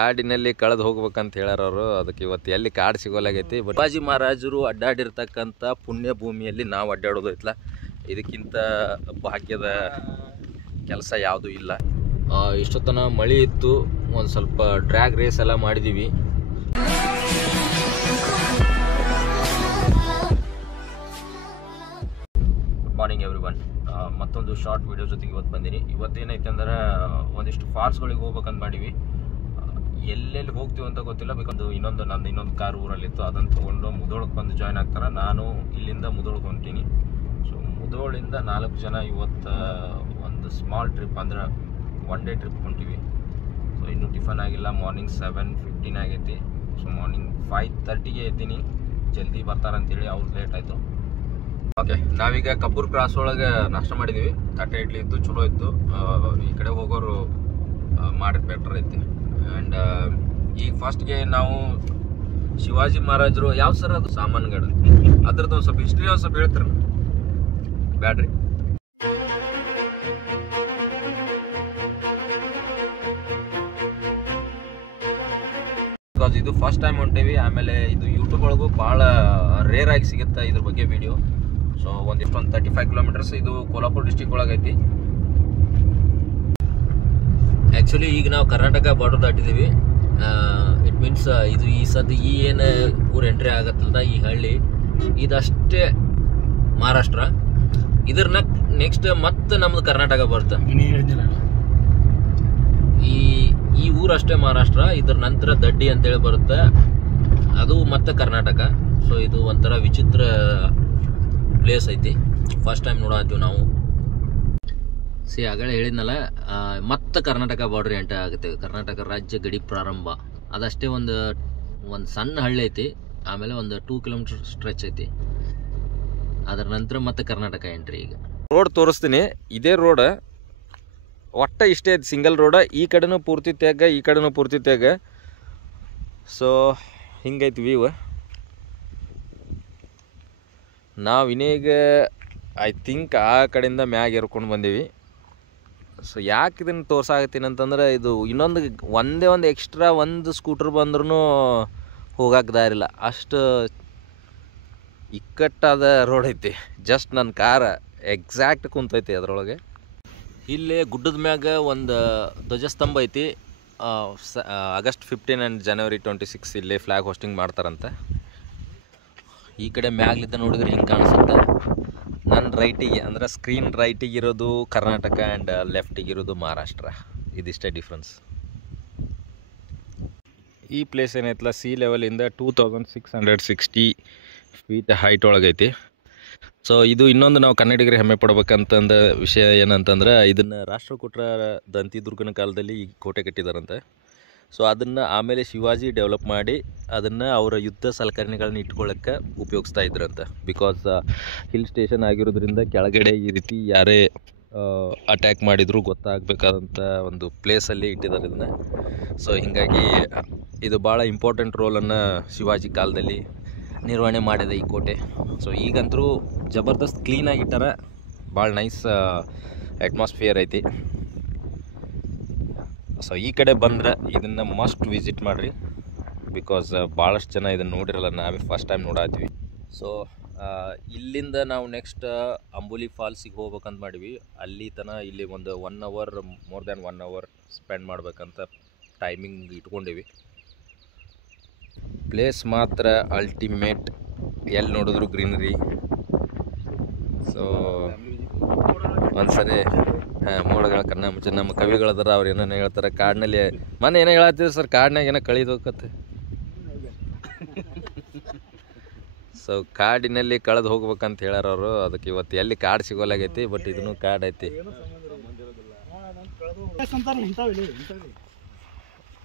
ಕಾಡಿನಲ್ಲಿ ಕಳೆದು ಹೋಗ್ಬೇಕಂತ ಹೇಳ್ಯಾರ ಅವರು. ಅದಕ್ಕೆ ಇವತ್ತು ಎಲ್ಲಿ ಕಾಡು ಸಿಗೋಲಾಗೈತಿ. ಬಟ್ ಶಿವಾಜಿ ಮಹಾರಾಜರು ಅಡ್ಡಾಡಿರ್ತಕ್ಕಂಥ ಪುಣ್ಯ ಭೂಮಿಯಲ್ಲಿ ನಾವು ಅಡ್ಡಾಡೋದು ಐತ್ಲ, ಇದಕ್ಕಿಂತ ಭಾಗ್ಯದ ಕೆಲಸ ಯಾವುದೂ ಇಲ್ಲ. ಇಷ್ಟೊತ್ತನ ಮಳೆ ಇತ್ತು, ಒಂದು ಸ್ವಲ್ಪ ಡ್ರ್ಯಾಗ್ ರೇಸ್ ಎಲ್ಲ ಮಾಡಿದ್ದೀವಿ. Good morning everyone. ಮತ್ತೊಂದು ಶಾರ್ಟ್ ವಿಡಿಯೋ ಜೊತೆಗೆ ಇವತ್ತು ಬಂದೀನಿ. ಇವತ್ತೇನೈತೆ ಅಂದ್ರೆ ಒಂದಿಷ್ಟು ಫಾಲ್ಸ್ಗಳಿಗೆ ಹೋಗ್ಬೇಕಂತ ಮಾಡೀವಿ. ಎಲ್ಲೆಲ್ಲಿ ಹೋಗ್ತೀವಿ ಅಂತ ಗೊತ್ತಿಲ್ಲ. ಬೇಕಂದು ಇನ್ನೊಂದು ಕಾರ್ ಊರಲ್ಲಿತ್ತು, ಅದನ್ನು ತೊಗೊಂಡು ಮುಧೋಳಕ್ಕೆ ಬಂದು ಜಾಯ್ನ್ ಆಗ್ತಾರೆ. ನಾನು ಇಲ್ಲಿಂದ ಮುಧೋಳಕ್ಕೆ ಹೊಂಟೀನಿ. ಸೊ ಮುಧೋಳಿಂದ 4 ಜನ ಇವತ್ತು ಒಂದು ಸ್ಮಾಲ್ ಟ್ರಿಪ್ ಅಂದ್ರೆ 1 ಡೇ ಟ್ರಿಪ್ ಹೊಂಟೀವಿ. ಸೊ ಇನ್ನೂ ಟಿಫನ್ ಆಗಿಲ್ಲ. ಮಾರ್ನಿಂಗ್ 7:15 ಆಗೈತಿ. ಸೊ ಮಾರ್ನಿಂಗ್ 5:30ಗೆ ಎದ್ದೀನಿ. ಜಲ್ದಿ ಬರ್ತಾರಂತೇಳಿ ಅವ್ರು ಲೇಟ್ ಆಯಿತು. ಓಕೆ, ನಾವೀಗ ಕಬ್ಬೂರ್ ಕ್ರಾಸ್ ಒಳಗೆ ನಾಷ್ಟ ಮಾಡಿದ್ದೀವಿ. ತಟ್ಟೆ ಇಡ್ಲಿ ಇತ್ತು, ಚಲೋ ಇತ್ತು. ಈ ಕಡೆ ಹೋಗೋರು ಮಾಡಿದ್ರೆ ಬೆಟರ್ ಐತಿ. ಆ್ಯಂಡ್ ಈಗ ಫಸ್ಟ್ಗೆ ನಾವು ಶಿವಾಜಿ ಮಹಾರಾಜರು ಯಾವ ಸರ್ ಅದು ಸಾಮಾನುಗಳು ಅದ್ರದ್ದು ಒಂದು ಸ್ವಲ್ಪ ಹಿಸ್ಟ್ರಿ ಒಂದು ಸ್ವಲ್ಪ ಹೇಳ್ತಾರೆ ಬ್ಯಾಡ್ರಿ. ಬಿಕಾಸ್ ಇದು ಫಸ್ಟ್ ಟೈಮ್ ಹೊಂಟೇವಿ. ಆಮೇಲೆ ಇದು ಯೂಟ್ಯೂಬ್ ಒಳಗೂ ಭಾಳ ರೇರ್ ಆಗಿ ಸಿಗುತ್ತೆ ಇದ್ರ ಬಗ್ಗೆ ವಿಡಿಯೋ. ಸೊ ಒಂದು 35 ಕಿಲೋಮೀಟರ್ಸ್ ಇದು ಕೋಲ್ಹಾಪುರ ಡಿಸ್ಟಿಕ್ ಒಳಗೈತಿ. ಆ್ಯಕ್ಚುಲಿ ಈಗ ನಾವು ಕರ್ನಾಟಕ ಬಾರ್ಡರ್ ದಾಟಿದ್ದೀವಿ. ಇಟ್ ಮೀನ್ಸ್ ಇದು ಈ ಏನು ಊರು ಎಂಟ್ರಿ ಆಗತ್ತಲ್ದ ಈ ಹಳ್ಳಿ, ಇದಷ್ಟೇ ಮಹಾರಾಷ್ಟ್ರ. ಇದ್ರನ್ನ ನೆಕ್ಸ್ಟ್ ಮತ್ತೆ ನಮ್ದು ಕರ್ನಾಟಕ ಬರುತ್ತೆ. ಈ ಊರಷ್ಟೇ ಮಹಾರಾಷ್ಟ್ರ. ಇದ್ರ ನಂತರ ದಡ್ಡಿ ಅಂತೇಳಿ ಬರುತ್ತೆ, ಅದು ಮತ್ತೆ ಕರ್ನಾಟಕ. ಸೊ ಇದು ಒಂಥರ ವಿಚಿತ್ರ ಪ್ಲೇಸ್ ಐತಿ. ಫಸ್ಟ್ ಟೈಮ್ ನೋಡತ್ತೀವಿ ನಾವು. ಆಗಲೇ ಹೇಳಿದ್ನಲ್ಲ, ಮತ್ತೆ ಕರ್ನಾಟಕ ಬಾರ್ಡ್ರ್ ಎಂಟ್ರಿ ಆಗುತ್ತೆ. ಕರ್ನಾಟಕ ರಾಜ್ಯ ಗಡಿ ಪ್ರಾರಂಭ. ಅದಷ್ಟೇ ಒಂದು ಸಣ್ಣ ಹಳ್ಳಿ ಐತಿ. ಆಮೇಲೆ ಒಂದು 2 ಕಿಲೋಮೀಟರ್ ಸ್ಟ್ರೆಚ್ ಐತಿ. ಅದರ ನಂತರ ಮತ್ತೆ ಕರ್ನಾಟಕ ಎಂಟ್ರಿ. ಈಗ ರೋಡ್ ತೋರಿಸ್ತೀನಿ. ಇದೇ ರೋಡ್ ಒಟ್ಟ ಇಷ್ಟೇ ಐತಿ, ಸಿಂಗಲ್ ರೋಡ. ಈ ಕಡೆನೂ ಪೂರ್ತಿ ತ್ಯಾಗ, ಈ ಕಡೆನೂ ಪೂರ್ತಿ ತ್ಯಾಗ. ಸೊ ಹಿಂಗೈತಿ ವ್ಯೂ. ನಾವು ಇನ್ನೀಗ ಐ ಥಿಂಕ್ ಆ ಕಡೆಯಿಂದ ಮ್ಯಾಗ ಏರ್ಕೊಂಡು ಬಂದೀವಿ. ಸೊ ಯಾಕೆ ಇದನ್ನು ತೋರ್ಸಾಕತ್ತೀನಿ ಅಂತಂದ್ರೆ, ಇದು ಒಂದೇ ಒಂದು ಎಕ್ಸ್ಟ್ರಾ ಒಂದು ಸ್ಕೂಟ್ರ್ ಬಂದ್ರೂ ಹೋಗಕ್ಕೆ ದಾರಿಲ್ಲ, ಅಷ್ಟು ಇಕ್ಕಟ್ಟಾದ ರೋಡ್ ಐತಿ. ಜಸ್ಟ್ ನನ್ನ ಕಾರ ಎಕ್ಸಾಕ್ಟ್ ಕುಂತೈತಿ ಅದರೊಳಗೆ. ಇಲ್ಲೇ ಗುಡ್ಡದ ಮ್ಯಾಗ ಒಂದು ಧ್ವಜಸ್ತಂಭ ಐತಿ. August 15 ಆ್ಯಂಡ್ January 26 ಇಲ್ಲೇ ಫ್ಲ್ಯಾಗ್ ಹೋಸ್ಟಿಂಗ್ ಮಾಡ್ತಾರಂತೆ. ಈ ಕಡೆ ಮ್ಯಾಗ್ಲಿದ್ದ ನೋಡಿದ್ರೆ ಹಿಂಗೆ ಕಾಣಿಸುತ್ತೆ. ನನ್ನ ರೈಟಿಗೆ ಅಂದ್ರೆ ಸ್ಕ್ರೀನ್ ರೈಟಿಗೆ ಇರೋದು ಕರ್ನಾಟಕ ಆ್ಯಂಡ್ ಲೆಫ್ಟಿಗೆ ಇರೋದು ಮಹಾರಾಷ್ಟ್ರ. ಇದಿಷ್ಟೇ ಡಿಫ್ರೆನ್ಸ್. ಈ ಪ್ಲೇಸ್ ಏನೈತಲ್ಲ, ಸಿ ಲೆವೆಲಿಂದ 2660 ಫೀಟ್ ಹೈಟ್ ಒಳಗೈತಿ. ಸೊ ಇದು ಇನ್ನೊಂದು ನಾವು ಕನ್ನಡಿಗರಿಗೆ ಹೆಮ್ಮೆ ಪಡ್ಬೇಕಂತಂದ ವಿಷಯ ಏನಂತಂದ್ರೆ, ಇದನ್ನು ರಾಷ್ಟ್ರಕೂಟರ ದಂತಿದುರ್ಗನ ಕಾಲದಲ್ಲಿ ಈ ಕೋಟೆ ಕಟ್ಟಿದಾರಂತೆ. ಸೊ ಅದನ್ನು ಆಮೇಲೆ ಶಿವಾಜಿ ಡೆವಲಪ್ ಮಾಡಿ ಅದನ್ನು ಅವರ ಯುದ್ಧ ಸಲಕರಣೆಗಳನ್ನ ಇಟ್ಕೊಳ್ಳೋಕ್ಕೆ ಉಪಯೋಗಿಸ್ತಾ ಇದ್ರಂತೆ. ಬಿಕಾಸ್ ಹಿಲ್ ಸ್ಟೇಷನ್ ಆಗಿರೋದ್ರಿಂದ ಕೆಳಗಡೆ ಈ ರೀತಿ ಯಾರೇ ಅಟ್ಯಾಕ್ ಮಾಡಿದರೂ ಗೊತ್ತಾಗಬೇಕಾದಂಥ ಒಂದು ಪ್ಲೇಸಲ್ಲಿ ಇಟ್ಟಿದ್ದಾರೆ ಇದನ್ನು. ಸೊ ಹೀಗಾಗಿ ಇದು ಭಾಳ ಇಂಪಾರ್ಟೆಂಟ್ ರೋಲನ್ನು ಶಿವಾಜಿ ಕಾಲದಲ್ಲಿ ನಿರ್ವಹಣೆ ಮಾಡಿದೆ ಈ ಕೋಟೆ. ಸೊ ಈಗಂತರೂ ಜಬರ್ದಸ್ತ್ ಕ್ಲೀನಾಗಿಟ್ಟಾರ. ಭಾಳ ನೈಸ್ ಅಟ್ಮಾಸ್ಫಿಯರ್ ಐತಿ. ಸೊ ಈ ಕಡೆ ಬಂದರೆ ಇದನ್ನು ಮಸ್ಟ್ ವಿಸಿಟ್ ಮಾಡಿರಿ. ಬಿಕಾಸ್ ಭಾಳಷ್ಟು ಜನ ಇದನ್ನು ನೋಡಿರಲ್ಲ, ನಾವೇ ಫಸ್ಟ್ ಟೈಮ್ ನೋಡತ್ತೀವಿ. ಸೊ ಇಲ್ಲಿಂದ ನಾವು ನೆಕ್ಸ್ಟ್ ಅಂಬುಲಿ ಫಾಲ್ಸಿಗೆ ಹೋಗ್ಬೇಕಂತ ಮಾಡಿವಿ. ಅಲ್ಲಿ ತನಕ ಇಲ್ಲಿ ಒಂದು 1 hour, more than 1 hour spend ಮಾಡ್ಬೇಕಂತ ಟೈಮಿಂಗ್ ಇಟ್ಕೊಂಡಿವಿ. ಪ್ಲೇಸ್ ಮಾತ್ರ ಅಲ್ಟಿಮೇಟ್, ಎಲ್ಲಿ ನೋಡಿದ್ರು ಗ್ರೀನರಿ. ಸೊ ಒಂದ್ಸರಿ ಮೋಡಗಳ ಕಣ್ಣ ಮುಂಚೆ ನಮ್ಮ ಕವಿಗಳದಾರ, ಅವ್ರು ಏನೇನು ಹೇಳ್ತಾರೆ ಕಾಡಿನಲ್ಲಿ. ಮೊನ್ನೆ ಏನೋ ಹೇಳತ್ತೀವಿ ಸರ್, ಕಾಡಿನಾಗ ಏನೋ ಕಳೆದೋಗತ್ತೆ. ಸೊ ಕಾಡಿನಲ್ಲಿ ಕಳೆದು ಹೋಗ್ಬೇಕಂತ ಹೇಳ್ಯಾರ ಅವರು. ಅದಕ್ಕೆ ಇವತ್ತು ಎಲ್ಲಿ ಕಾಡು ಸಿಗೋಲಾಗೈತಿ. ಬಟ್ ಇದನ್ನು ಕಾಡು ಐತಿ.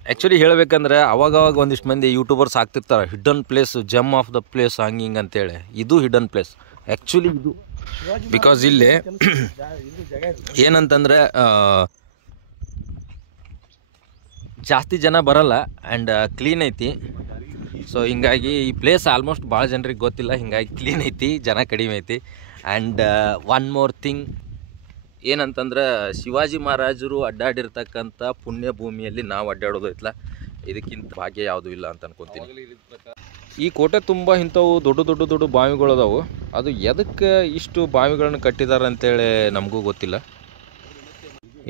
ಆ್ಯಕ್ಚುಲಿ ಹೇಳ್ಬೇಕಂದ್ರೆ ಅವಾಗವಾಗ ಒಂದಿಷ್ಟು ಮಂದಿ ಯೂಟ್ಯೂಬರ್ಸ್ ಆಗ್ತಿರ್ತಾರೆ, hidden place, gem of the place, ಹಂಗೆ ಅಂತೇಳಿ. ಇದು ಹಿಡನ್ ಪ್ಲೇಸ್ ಆ್ಯಕ್ಚುಲಿ ಇದು. ಬಿಕಾಸ್ ಇಲ್ಲಿ ಏನಂತಂದರೆ ಜಾಸ್ತಿ ಜನ ಬರಲ್ಲ ಆ್ಯಂಡ್ ಕ್ಲೀನ್ ಐತಿ. ಸೊ ಹಿಂಗಾಗಿ ಈ ಪ್ಲೇಸ್ ಆಲ್ಮೋಸ್ಟ್ ಭಾಳ ಜನರಿಗೆ ಗೊತ್ತಿಲ್ಲ. ಹಿಂಗಾಗಿ ಕ್ಲೀನ್ ಐತಿ, ಜನ ಕಡಿಮೆ ಐತಿ. ಆ್ಯಂಡ್ ಒನ್ ಮೋರ್ ಥಿಂಗ್ ಏನಂತಂದ್ರೆ, ಶಿವಾಜಿ ಮಹಾರಾಜರು ಅಡ್ಡಾಡಿರ್ತಕ್ಕಂಥ ಪುಣ್ಯ ಭೂಮಿಯಲ್ಲಿ ನಾವು ಅಡ್ಡಾಡೋದು ಐತ್ಲ, ಇದಕ್ಕಿಂತ ಭಾಗ್ಯ ಯಾವುದೂ ಇಲ್ಲ ಅಂತ ಅನ್ಕೊತೀನಿ. ಈ ಕೋಟೆ ತುಂಬ ಇಂಥವು ದೊಡ್ಡ ಬಾವಿಗಳು ಅದಾವು. ಅದು ಎದಕ್ಕೆ ಇಷ್ಟು ಬಾವಿಗಳನ್ನ ಕಟ್ಟಿದ್ದಾರೆ ಅಂತೇಳಿ ನಮಗೂ ಗೊತ್ತಿಲ್ಲ.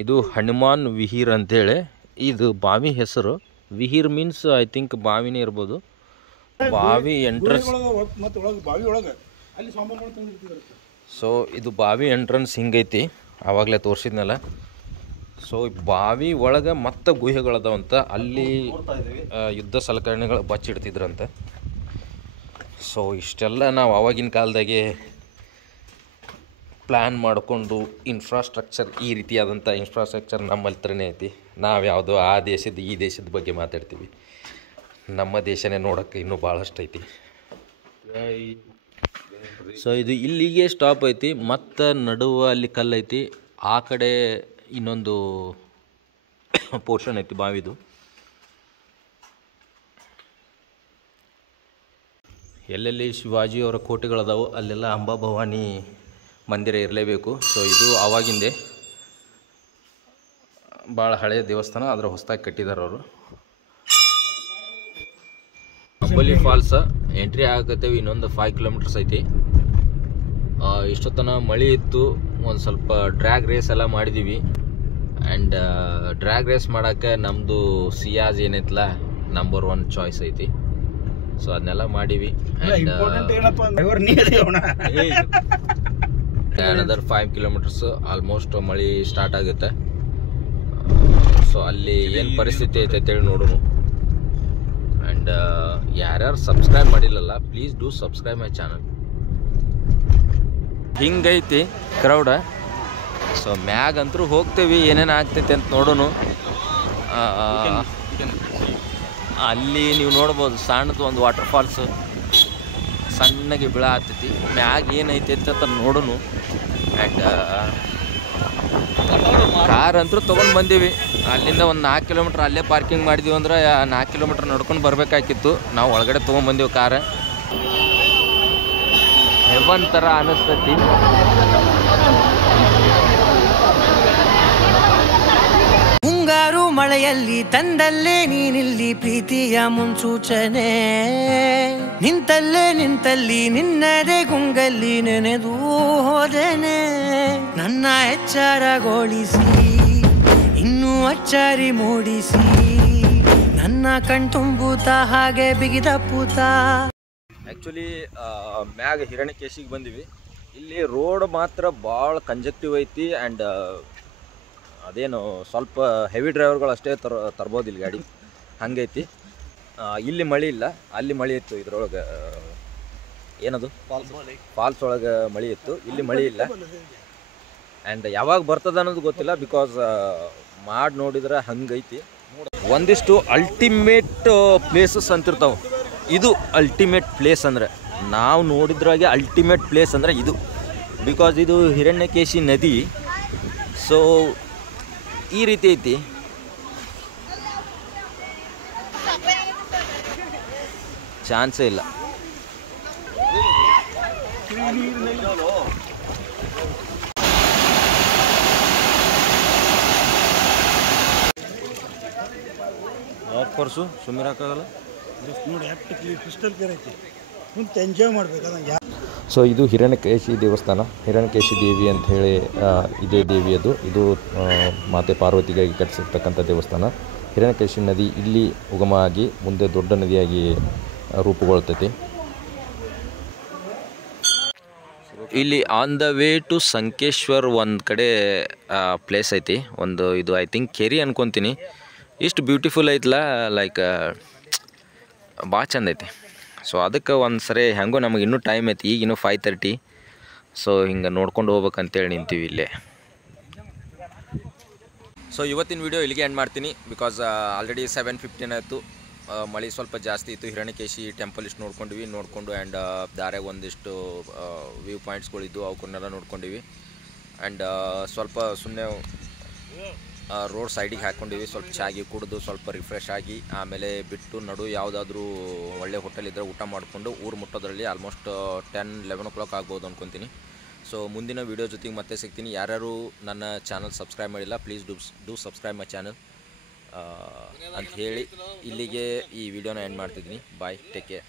ಇದು ಹನುಮಾನ್ ವಿಹೀರ್ ಅಂತೇಳಿ ಇದು ಬಾವಿ ಹೆಸರು. ವಿಹೀರ್ ಮೀನ್ಸ್ ಐ ಥಿಂಕ್ ಬಾವಿನೇ ಇರ್ಬೋದು. ಬಾವಿ ಎಂಟ್ರೆನ್ಸ್. ಸೊ ಇದು ಬಾವಿ ಎಂಟ್ರೆನ್ಸ್ ಹಿಂಗೈತಿ, ಆವಾಗಲೇ ತೋರಿಸಿದ್ನಲ್ಲ. ಸೊ ಬಾವಿ ಒಳಗೆ ಮತ್ತೆ ಗುಹೆಗಳದಾವಂತ, ಅಲ್ಲಿ ಯುದ್ಧ ಸಲಕರಣೆಗಳು ಬಚ್ಚಿಡ್ತಿದ್ರಂತೆ. ಸೊ ಇಷ್ಟೆಲ್ಲ ನಾವು ಆವಾಗಿನ ಕಾಲದಾಗೆ ಪ್ಲ್ಯಾನ್ ಮಾಡಿಕೊಂಡು ಇನ್ಫ್ರಾಸ್ಟ್ರಕ್ಚರ್, ಈ ರೀತಿಯಾದಂಥ ಇನ್ಫ್ರಾಸ್ಟ್ರಕ್ಚರ್ ನಮ್ಮ ಹತ್ರನೇ ಐತಿ. ನಾವು ಯಾವುದೋ ಆ ದೇಶದ ಈ ದೇಶದ ಬಗ್ಗೆ ಮಾತಾಡ್ತೀವಿ. ನಮ್ಮ ದೇಶನೇ ನೋಡೋಕ್ಕೆ ಇನ್ನೂ ಭಾಳಷ್ಟು ಐತಿ. ಸೊ ಇದು ಇಲ್ಲಿಗೆ ಸ್ಟಾಪ್ ಐತಿ. ಮತ್ತು ನಡುವೆ ಅಲ್ಲಿ ಕಲ್ಲೈತಿ, ಆ ಕಡೆ ಇನ್ನೊಂದು ಪೋರ್ಷನ್ ಐತಿ ಬಾವಿದು. ಎಲ್ಲೆಲ್ಲಿ ಶಿವಾಜಿಯವರ ಕೋಟೆಗಳದಾವು ಅಲ್ಲೆಲ್ಲ ಅಂಬಾಭವಾನಿ ಮಂದಿರ ಇರಲೇಬೇಕು. ಸೊ ಇದು ಆವಾಗಿಂದೆ ಭಾಳ ಹಳೆಯ ದೇವಸ್ಥಾನ, ಅದರ ಹೊಸದಾಗಿ ಕಟ್ಟಿದ್ದಾರೆ ಅವರು. ಅಂಬಲಿ ಫಾಲ್ಸ್ ಎಂಟ್ರಿ ಆಗತ್ತೇವೆ, ಇನ್ನೊಂದು 5 ಕಿಲೋಮೀಟರ್ಸ್ ಐತಿ. ಇಷ್ಟೊತ್ತನ ಮಳೆ ಇತ್ತು, ಒಂದು ಸ್ವಲ್ಪ ಡ್ರ್ಯಾಗ್ ರೇಸ್ ಎಲ್ಲ ಮಾಡಿದ್ದೀವಿ. ಆ್ಯಂಡ್ ಡ್ರ್ಯಾಗ್ ರೇಸ್ ಮಾಡೋಕ್ಕೆ ನಮ್ಮದು ಸಿಯಾಜ್ ಏನೈತಲ್ಲ ನಂಬರ್ 1 ಚಾಯ್ಸ್ ಐತಿ. ಸೊ ಅದನ್ನೆಲ್ಲ ಮಾಡೀವಿ. ಅನದರ್ 5 ಕಿಲೋಮೀಟರ್ಸ್ ಆಲ್ಮೋಸ್ಟ್ ಮಳೆ ಸ್ಟಾರ್ಟ್ ಆಗುತ್ತೆ. ಸೊ ಅಲ್ಲಿ ಏನು ಪರಿಸ್ಥಿತಿ ಐತೆ ಅಂತೇಳಿ ನೋಡೋಣ. ಆ್ಯಂಡ್ ಯಾರ್ಯಾರು ಸಬ್ಸ್ಕ್ರೈಬ್ ಮಾಡಿಲ್ಲಲ್ಲ, please do subscribe my channel. ಹಿಂಗೈತಿ ಕ್ರೌಡ. ಸೊ ಮ್ಯಾಗಂತರೂ ಹೋಗ್ತೇವೆ, ಏನೇನು ಆಗ್ತೈತೆ ಅಂತ ನೋಡೋಣ. ಅಲ್ಲಿ ನೀವು ನೋಡ್ಬೋದು ಸಣ್ಣದು ಒಂದು ವಾಟರ್ ಫಾಲ್ಸು ಸಣ್ಣಗೆ ಬೀಳ ಆಗ್ತೈತಿ. ಮ್ಯಾಗ ಏನೈತೆ ಅಂತ ನೋಡೋಣ. ಆ್ಯಂಡ್ ಕಾರ್ ಅಂತೂ ತೊಗೊಂಡು ಬಂದೀವಿ. ಅಲ್ಲಿಂದ ಒಂದು 4 ಕಿಲೋಮೀಟ್ರ್ ಅಲ್ಲೇ ಪಾರ್ಕಿಂಗ್ ಮಾಡಿದೀವಿ ಅಂದ್ರೆ 4 ಕಿಲೋಮೀಟ್ರ್ ನಡ್ಕೊಂಡು ಬರಬೇಕಾಗಿತ್ತು. ನಾವು ಒಳಗಡೆ ತೊಗೊಂಡ್ಬಂದೀವಿ ಕಾರ್. ಹೆವನ್ ಥರ ಅನ್ನಿಸ್ತೈತಿ. ಮುಂಗಾರು ಮಳೆಯಲ್ಲಿ ತಂದಲ್ಲೇ ನೀನಿಲ್ಲಿ ಪ್ರೀತಿಯ ಮುನ್ಸೂಚನೆ, ನಿಂತಲ್ಲಿ ನಿನ್ನದೇ ಗುಂಗಲ್ಲಿ ನೆನೆದು ಹೋದನೆ. ನನ್ನ ಎಚ್ಚರಗೊಳಿಸಿ ಇನ್ನೂ ಅಚ್ಚರಿ ಮೂಡಿಸಿ, ನನ್ನ ಕಣ್ತುಂಬುತ್ತ ಹಾಗೆ ಬಿಗಿದ ಪೂತ. ಆ್ಯಕ್ಚುಲಿ ಮ್ಯಾಗ ಹಿರಣ್ಯಕೇಶಿಗೆ ಬಂದೀವಿ. ಇಲ್ಲಿ ರೋಡ್ ಮಾತ್ರ ಭಾಳ ಕಂಜಕ್ಟಿವ್ ಐತಿ. ಆ್ಯಂಡ್ ಅದೇನು ಸ್ವಲ್ಪ ಹೆವಿ ಡ್ರೈವರ್ಗಳು ಅಷ್ಟೇ ತರ್ಬೋದು ಇಲ್ಲಿ ಗಾಡಿ, ಹಂಗೈತಿ. ಇಲ್ಲಿ ಮಳೆ ಇಲ್ಲ, ಅಲ್ಲಿ ಮಳೆ ಇತ್ತು. ಇದ್ರೊಳಗೆ ಏನದು ಫಾಲ್ಸ್ ಒಳಗೆ ಮಳೆ ಇತ್ತು, ಇಲ್ಲಿ ಮಳೆ ಇಲ್ಲ. ಆ್ಯಂಡ್ ಯಾವಾಗ ಬರ್ತದ ಅನ್ನೋದು ಗೊತ್ತಿಲ್ಲ, ಬಿಕಾಸ್ ಮಾಡಿ ನೋಡಿದ್ರೆ ಹಂಗೈತಿ. ಒಂದಿಷ್ಟು ಅಲ್ಟಿಮೇಟ್ ಪ್ಲೇಸಸ್ ಅಂತಿರ್ತಾವೆ. ಇದು ಅಲ್ಟಿಮೇಟ್ ಪ್ಲೇಸ್ ಅಂದರೆ, ನಾವು ನೋಡಿದ್ರಾಗೆ ಅಲ್ಟಿಮೇಟ್ ಪ್ಲೇಸ್ ಅಂದರೆ ಇದು. ಬಿಕಾಸ್ ಇದು ಹಿರಣ್ಯಕೇಶಿ ನದಿ. ಸೊ ಈ ರೀತಿ ಐತಿ. ಚಾನ್ಸೇ ಇಲ್ಲ. ಪರ್ಸು ಸುಮ್ಮಿರಾಕಾಗಲ್ಲ ನೋಡಿ, ಕ್ರಿಸ್ಟಲ್ ಕ್ಲಿಯರ್ ಐತಿ, ಎಂಜಾಯ್ ಮಾಡ್ಬೇಕು. ಸೊ ಇದು ಹಿರಣ್ಯಕೇಶಿ ದೇವಸ್ಥಾನ. ಹಿರಣ್ಯಕೇಶಿ ದೇವಿ ಅಂತ ಹೇಳಿ ಇದೇ ದೇವಿ ಅದು. ಇದು ಮಾತೆ ಪಾರ್ವತಿಗಾಗಿ ಕಟ್ಟಿಸಿರ್ತಕ್ಕಂಥ ದೇವಸ್ಥಾನ. ಹಿರಣ್ಯಕೇಶಿ ನದಿ ಇಲ್ಲಿ ಉಗಮ ಆಗಿ ಮುಂದೆ ದೊಡ್ಡ ನದಿಯಾಗಿ ರೂಪುಗೊಳ್ತೈತಿ. ಇಲ್ಲಿ on the way to Sankeshwar ಒಂದು ಕಡೆ ಪ್ಲೇಸ್ ಐತಿ ಒಂದು. ಇದು ಐ ಥಿಂಕ್ ಕೆರಿ ಅನ್ಕೊತೀನಿ. ಇಷ್ಟು ಬ್ಯೂಟಿಫುಲ್ ಐತಲ್ಲ, ಲೈಕ್ ಭಾಳ ಚಂದ ಐತಿ. ಸೊ ಅದಕ್ಕೆ ಒಂದು ಸರಿ ಹೆಂಗೋ ನಮಗೆ ಇನ್ನೂ ಟೈಮ್ ಐತಿ, ಈಗ ಇನ್ನೂ 5:30. ಸೊ ಹಿಂಗೆ ನೋಡ್ಕೊಂಡು ಹೋಗ್ಬೇಕಂತೇಳಿ ನಿಂತೀವಿ ಇಲ್ಲೇ. ಸೊ ಇವತ್ತಿನ ವಿಡಿಯೋ ಇಲ್ಲಿಗೆ ಎಂಡ್ ಮಾಡ್ತೀನಿ. ಬಿಕಾಸ್ ಆಲ್ರೆಡಿ 7:15 ಆಯಿತು. ಮಳೆ ಸ್ವಲ್ಪ ಜಾಸ್ತಿ ಇತ್ತು. ಹಿರಣ್ಯಕೇಶಿ ಟೆಂಪಲ್ ಇಷ್ಟು ನೋಡಿಕೊಂಡು ಆ್ಯಂಡ್ ದಾರ್ಯಾಗ ಒಂದಿಷ್ಟು ವ್ಯೂ ಪಾಯಿಂಟ್ಸ್ಗಳಿದ್ದು ಅವಕ್ಕನ್ನೆಲ್ಲ ನೋಡ್ಕೊಂಡಿವಿ. ಆ್ಯಂಡ್ ಸ್ವಲ್ಪ ಸುಮ್ಮನೆ ರೋಡ್ ಸೈಡಿಗೆ ಹಾಕ್ಕೊಂಡಿವಿ. ಸ್ವಲ್ಪ ಚಾಗಿ ಕುಡಿದು ಸ್ವಲ್ಪ ರಿಫ್ರೆಶ್ ಆಗಿ ಆಮೇಲೆ ಬಿಟ್ಟು ನಡು ಯಾವುದಾದ್ರೂ ಒಳ್ಳೆ ಹೋಟೆಲ್ ಇದ್ದರೆ ಊಟ ಮಾಡಿಕೊಂಡು ಊರು ಮುಟ್ಟೋದ್ರಲ್ಲಿ ಆಲ್ಮೋಸ್ಟ್ 10-11 o'clock ಆಗ್ಬೋದು ಅಂದ್ಕೊತೀನಿ. ಸೊ ಮುಂದಿನ ವೀಡಿಯೋ ಜೊತೆಗೆ ಮತ್ತೆ ಸಿಗ್ತೀನಿ. ಯಾರ್ಯಾರು ನನ್ನ ಚಾನಲ್ ಸಬ್ಸ್ಕ್ರೈಬ್ ಮಾಡಿಲ್ಲ, please do subscribe my channel. ಅಂತ ಹೇಳಿ ಇಲ್ಲಿಗೆ ಈ ವಿಡಿಯೋನ ಎಂಡ್ ಮಾಡ್ತಿದ್ದೀನಿ. ಬಾಯ್, ಟೇಕ್ ಕೇರ್.